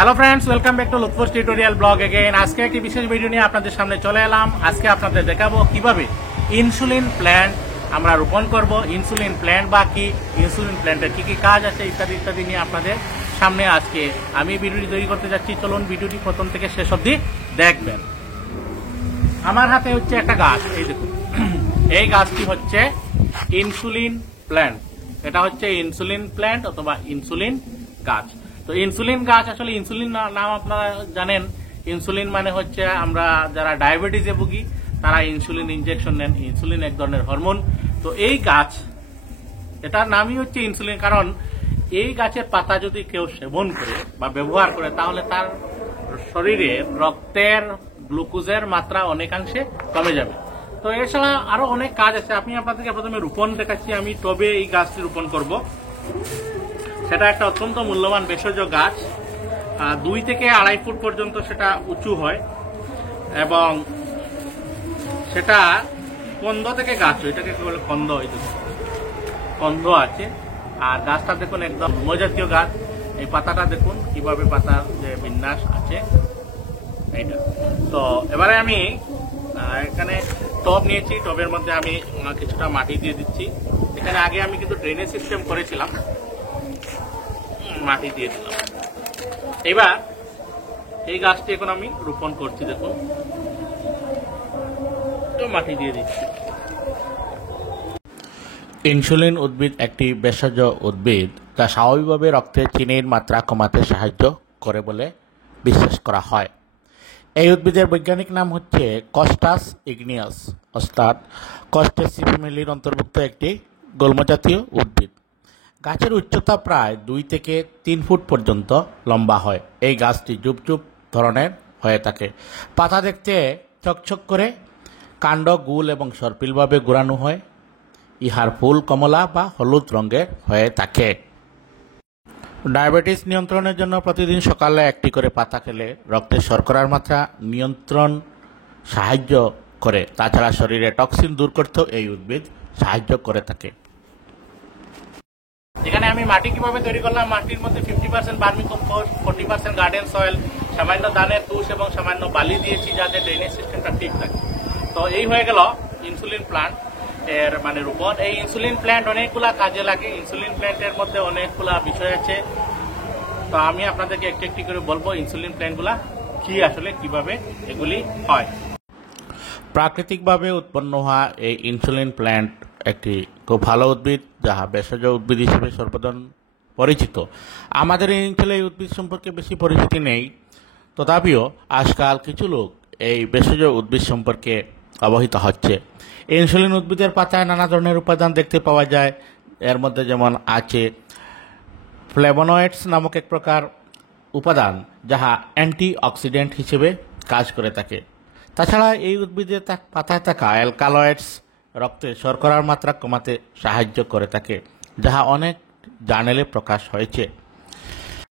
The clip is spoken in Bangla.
Hello friends, welcome back to Lutfu's tutorial blog again. আজকে একটি বিশেষ ভিডিও নিয়ে আপনাদের সামনে চলে এলাম। আজকে আপনাদের দেখাবো কিভাবে ইনসুলিন প্ল্যান্ট আমরা রোপণ করব, ইনসুলিন প্ল্যান্ট বা কি, ইনসুলিন প্ল্যান্টের কি কি কাজ আছে ইত্যাদি ইত্যাদি নিয়ে আপনাদের সামনে আজকে আমি ভিডিওটি তৈরি করতে যাচ্ছি। চলুন ভিডিওটি প্রথম থেকে শেষ অবধি দেখবেন। আমার হাতে হচ্ছে একটা গাছ, এই দেখুন। এই গাছটি হচ্ছে ইনসুলিন প্ল্যান্ট। এটা হচ্ছে ইনসুলিন প্ল্যান্ট অথবা ইনসুলিন গাছ। তো ইনসুলিন গাছ, আসলে ইনসুলিন নাম আপনারা জানেন। ইনসুলিন মানে হচ্ছে আমরা যারা ডায়াবেটিসে ভুগি তারা ইনসুলিন ইনজেকশন নেন। ইনসুলিন এক ধরনের হরমোন। তো এই গাছ, এটার নামই হচ্ছে ইনসুলিন, কারণ এই গাছের পাতা যদি কেউ সেবন করে বা ব্যবহার করে তাহলে তার শরীরে রক্তের গ্লুকোজের মাত্রা অনেকাংশে কমে যাবে। তো এছাড়া আরো অনেক কাজ আছে। আমি আপনাদেরকে প্রথমে রোপণ দেখাচ্ছি। আমি টবে এই গাছটি রোপণ করব। সেটা একটা অত্যন্ত মূল্যবান ভেষজ গাছ। 2 থেকে 2.5 ফুট পর্যন্ত সেটা উঁচু হয় এবং সেটা কন্দ থেকে গাছ, এটাকে কি বলে, কন্দ। কন্দ আছে। আর গাছটা দেখুন একদম জাতীয় গাছ। এই পাতাটা দেখুন কিভাবে পাতার যে বিন্যাস আছে এইটা। তো এবারে আমি এখানে টব নিয়েছি। টবের মধ্যে আমি কিছুটা মাটি দিয়ে দিচ্ছি। এখানে আগে আমি কিন্তু ড্রেনেজ সিস্টেম করেছিলাম, মাটি দিয়ে দিলাম। এবার এই গাছটি এখন আমি রোপণ করছি। দেখুন, তো মাটি দিয়ে দিচ্ছি। ইনসুলিন উদ্ভিদ একটি ভেষজ উদ্ভিদ যা স্বাভাবিকভাবে রক্তে চিনির মাত্রা কমাতে সাহায্য করে বলে বিশ্বাস করা হয়। এই উদ্ভিদের বৈজ্ঞানিক নাম হচ্ছে কস্টাস ইগনিয়াস, অর্থাৎ কস্টেসি ফ্যামিলির অন্তর্ভুক্ত একটি গুল্মজাতীয় উদ্ভিদ। গাছের উচ্চতা প্রায় 2 থেকে 3 ফুট পর্যন্ত লম্বা হয়। এই গাছটি ঝুপঝুপ ধরনের হয়ে থাকে। পাতা দেখতে চকচক করে, কাণ্ড গোল এবং সর্পিলভাবে ঘোরানো হয়। ইহার ফুল কমলা বা হলুদ রঙের হয়ে থাকে। ডায়াবেটিস নিয়ন্ত্রণের জন্য প্রতিদিন সকালে একটি করে পাতা খেলে রক্তের শর্করার মাত্রা নিয়ন্ত্রণ সাহায্য করে। তাছাড়া শরীরে টক্সিন দূর করতেও এই উদ্ভিদ সাহায্য করে থাকে। এখানে আমি মাটি কিভাবে তৈরি করলাম, মাটির মধ্যে 50% ভার্মি কম্পোস্ট, 40% গার্ডেন সয়েল, সামান্য ধানের তুষ এবং সামান্য বালি দিয়েছি যাতে ড্রেনেজ সিস্টেমটা ঠিক থাকে। তো এই হয়ে গেল ইনসুলিন প্ল্যান্ট এর মানে রোপণ। এই ইনসুলিন প্ল্যান্ট অনেকগুলা কাজে লাগে। ইনসুলিন প্ল্যান্টের মধ্যে অনেকগুলা বিষয় আছে। তো আমি আপনাদেরকে একটু একটি করে বলবো ইনসুলিন প্ল্যান্টগুলা কি, আসলে কিভাবে এগুলি হয়। প্রাকৃতিকভাবে উৎপন্ন হওয়া এই ইনসুলিন প্ল্যান্ট একটি খুব ভালো উদ্ভিদ যা ভেষজ উদ্ভিদ হিসেবে সর্বজন পরিচিত। আমাদের এই অঞ্চলে এই উদ্ভিদ সম্পর্কে বেশি পরিচিতি নেই, তথাপিও আজকাল কিছু লোক এই ভেষজ উদ্ভিদ সম্পর্কে অবহিত হচ্ছে। ইনসুলিন উদ্ভিদের পাতায় নানা ধরনের উপাদান দেখতে পাওয়া যায়। এর মধ্যে যেমন আছে ফ্লেভোনয়েডস নামক এক প্রকার উপাদান, যাহা অ্যান্টিঅক্সিডেন্ট হিসেবে কাজ করে থাকে। তাছাড়া এই উদ্ভিদের পাতায় থাকা অ্যালকালয়েডস রক্তে শর্করার মাত্রা কমাতে সাহায্য করে থাকে, যাহা অনেক জার্নালে প্রকাশ হয়েছে।